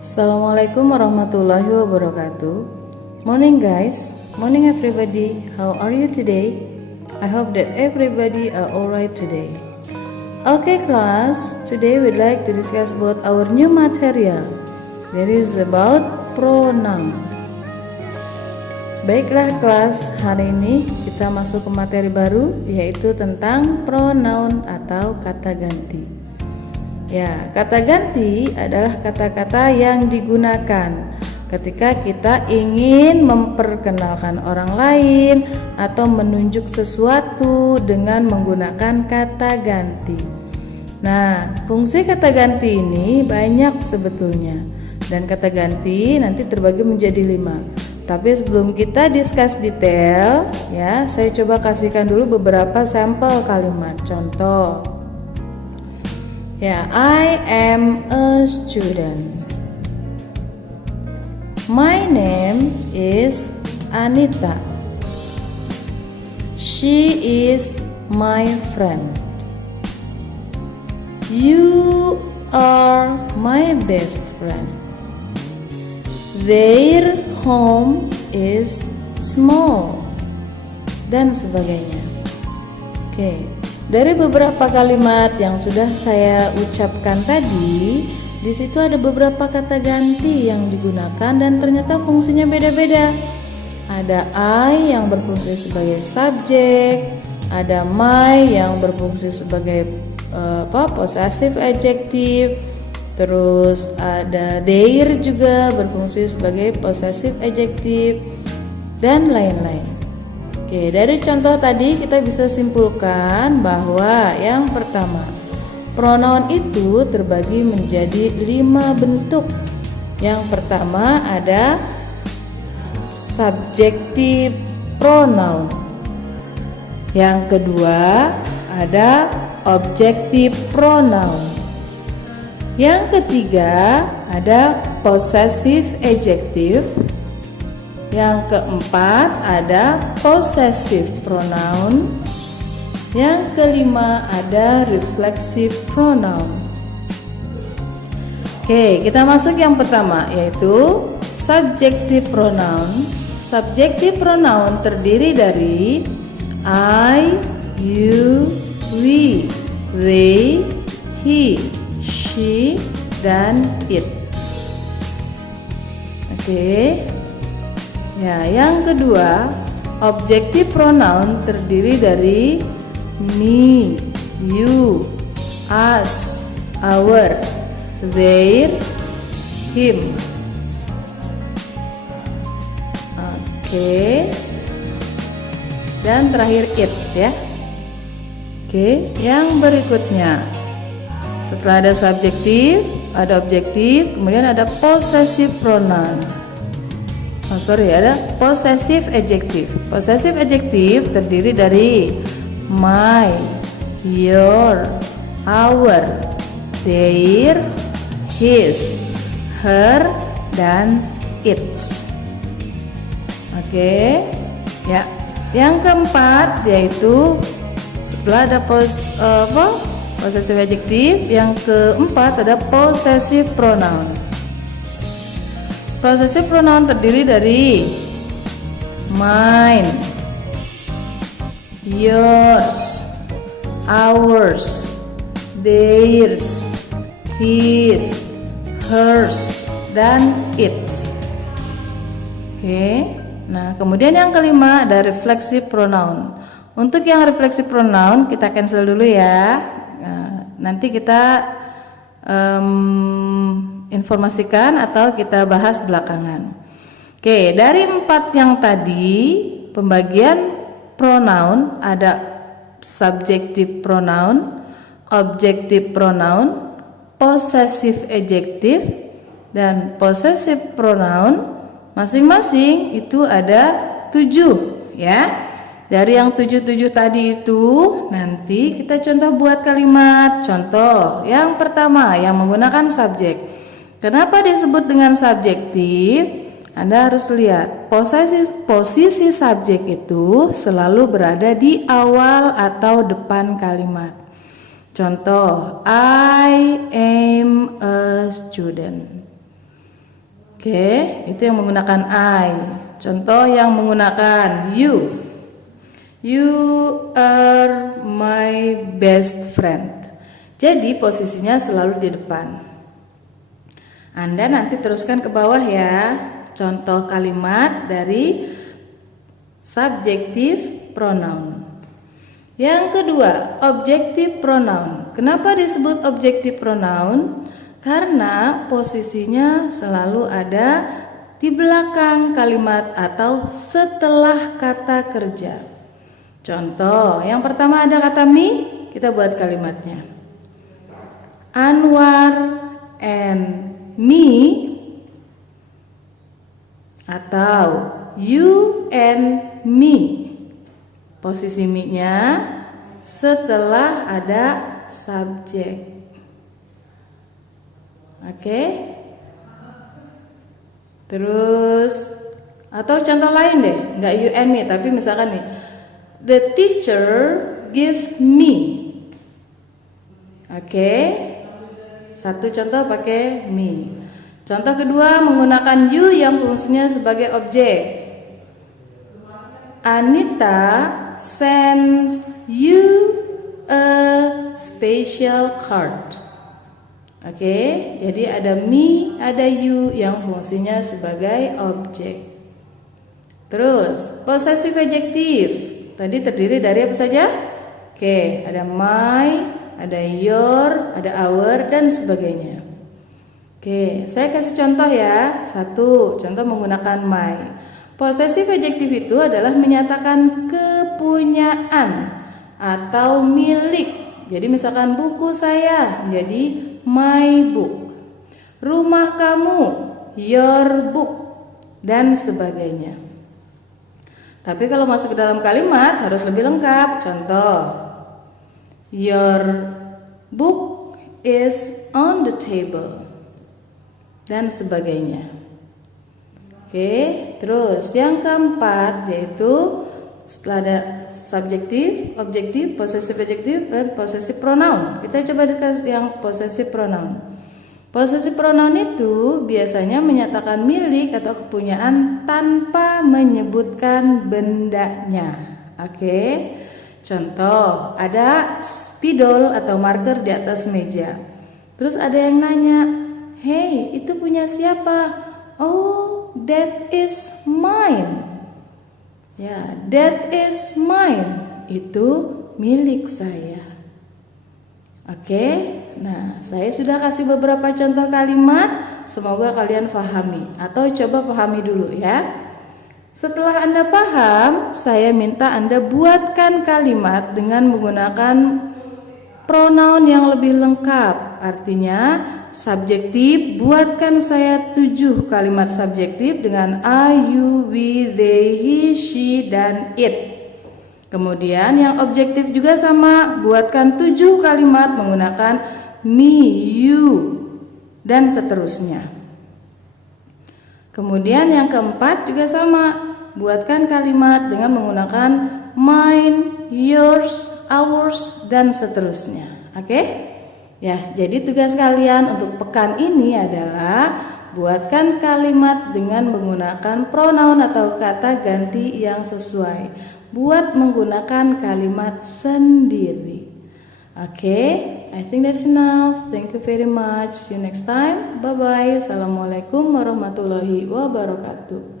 Assalamualaikum warahmatullahi wabarakatuh. Morning guys, morning everybody. How are you today? I hope that everybody are alright today. Okay class, today we'd like to discuss about our new material. That is about pronoun. Baiklah kelas, hari ini kita masuk ke materi baru, yaitu tentang pronoun atau kata ganti. Ya, kata ganti adalah kata-kata yang digunakan ketika kita ingin memperkenalkan orang lain atau menunjuk sesuatu dengan menggunakan kata ganti. Nah, fungsi kata ganti ini banyak sebetulnya, dan kata ganti nanti terbagi menjadi 5. Tapi sebelum kita discuss detail, ya, saya coba kasihkan dulu beberapa sampel kalimat. Contoh. Ya, I am a student. My name is Anita. She is my friend. You are my best friend. Their home is small. Dan sebagainya. Oke. Dari beberapa kalimat yang sudah saya ucapkan tadi, di situ ada beberapa kata ganti yang digunakan dan ternyata fungsinya beda-beda. Ada I yang berfungsi sebagai subjek, ada my yang berfungsi sebagai possessive adjective, terus ada their juga berfungsi sebagai possessive adjective, dan lain-lain. Oke, dari contoh tadi kita bisa simpulkan bahwa yang pertama, pronoun itu terbagi menjadi 5 bentuk. Yang pertama ada subjective pronoun. Yang kedua ada objective pronoun. Yang ketiga ada possessive adjective. Yang keempat ada possessive pronoun. Yang kelima ada reflexive pronoun. Oke, kita masuk yang pertama, yaitu subjective pronoun. Subjective pronoun terdiri dari I, you, we, they, he, she, dan it. Oke. Ya, yang kedua, objective pronoun terdiri dari me, you, us, our, their, him. Oke. Dan terakhir it, ya. Oke, yang berikutnya. Setelah ada subjektif, ada objektif, kemudian ada possessive pronoun. Ada possessive adjective. Possessive adjective terdiri dari my, your, our, their, his, her, dan its. Oke, ya. Yang keempat yaitu setelah ada possessive adjective, yang keempat ada possessive pronoun. Possessive pronoun terdiri dari mine, yours, ours, theirs, his, hers, dan its. Oke. Nah, kemudian yang kelima ada reflexive pronoun. Untuk yang reflexive pronoun kita cancel dulu ya. Nah, nanti kita informasikan atau kita bahas belakangan. Oke, dari 4 yang tadi pembagian pronoun ada subjective pronoun, objective pronoun, possessive adjective, dan possessive pronoun. Masing-masing itu ada 7, ya. Dari yang 7 tadi itu nanti kita contoh buat kalimat. Contoh yang pertama yang menggunakan subjek. Kenapa disebut dengan subjektif? Anda harus lihat posisi subjek itu selalu berada di awal atau depan kalimat. Contoh, I am a student. Oke, itu yang menggunakan I. Contoh yang menggunakan you. You are my best friend. Jadi posisinya selalu di depan. Anda nanti teruskan ke bawah ya. Contoh kalimat dari subjective pronoun. Yang kedua, objective pronoun. Kenapa disebut objective pronoun? Karena posisinya selalu ada di belakang kalimat atau setelah kata kerja. Contoh, yang pertama ada kata me, kita buat kalimatnya. Anwar and me, atau you and me. Posisi me-nya setelah ada subjek. Oke. Terus atau contoh lain deh, nggak you and me, tapi misalkan nih, the teacher gives me. Oke. Satu contoh pakai me. Contoh kedua menggunakan you yang fungsinya sebagai objek. Anita sends you a special card. Oke, jadi ada me, ada you yang fungsinya sebagai objek. Terus, possessive adjective. Tadi terdiri dari apa saja? Oke, ada my, ada your, ada our, dan sebagainya. Oke, saya kasih contoh ya. Satu, contoh menggunakan my. Possessive adjective itu adalah menyatakan kepunyaan atau milik. Jadi misalkan buku saya menjadi my book, rumah kamu your book, dan sebagainya. Tapi kalau masuk ke dalam kalimat harus lebih lengkap. Contoh, your book is on the table, dan sebagainya. Oke, terus yang keempat yaitu setelah ada subjektif, objektif, possessive adjective, dan possessive pronoun. Kita coba dikasih yang possessive pronoun. Possessive pronoun itu biasanya menyatakan milik atau kepunyaan tanpa menyebutkan bendanya. Oke. Contoh, ada spidol atau marker di atas meja. Terus ada yang nanya, "Hey, itu punya siapa?" "Oh, that is mine." Ya, that is mine. Itu milik saya. Oke. Nah, saya sudah kasih beberapa contoh kalimat. Semoga kalian pahami atau coba pahami dulu ya. Setelah Anda paham, saya minta Anda buatkan kalimat dengan menggunakan pronoun yang lebih lengkap. Artinya, subjektif, buatkan saya 7 kalimat subjektif dengan I, you, we, they, he, she, dan it. Kemudian yang objektif juga sama, buatkan 7 kalimat menggunakan me, you, dan seterusnya. Kemudian yang keempat juga sama, buatkan kalimat dengan menggunakan mine, yours, ours, dan seterusnya. Oke? Ya, jadi tugas kalian untuk pekan ini adalah buatkan kalimat dengan menggunakan pronoun atau kata ganti yang sesuai. Buat menggunakan kalimat sendiri. Oke, I think that's enough. Thank you very much. See you next time. Bye-bye. Assalamualaikum warahmatullahi wabarakatuh.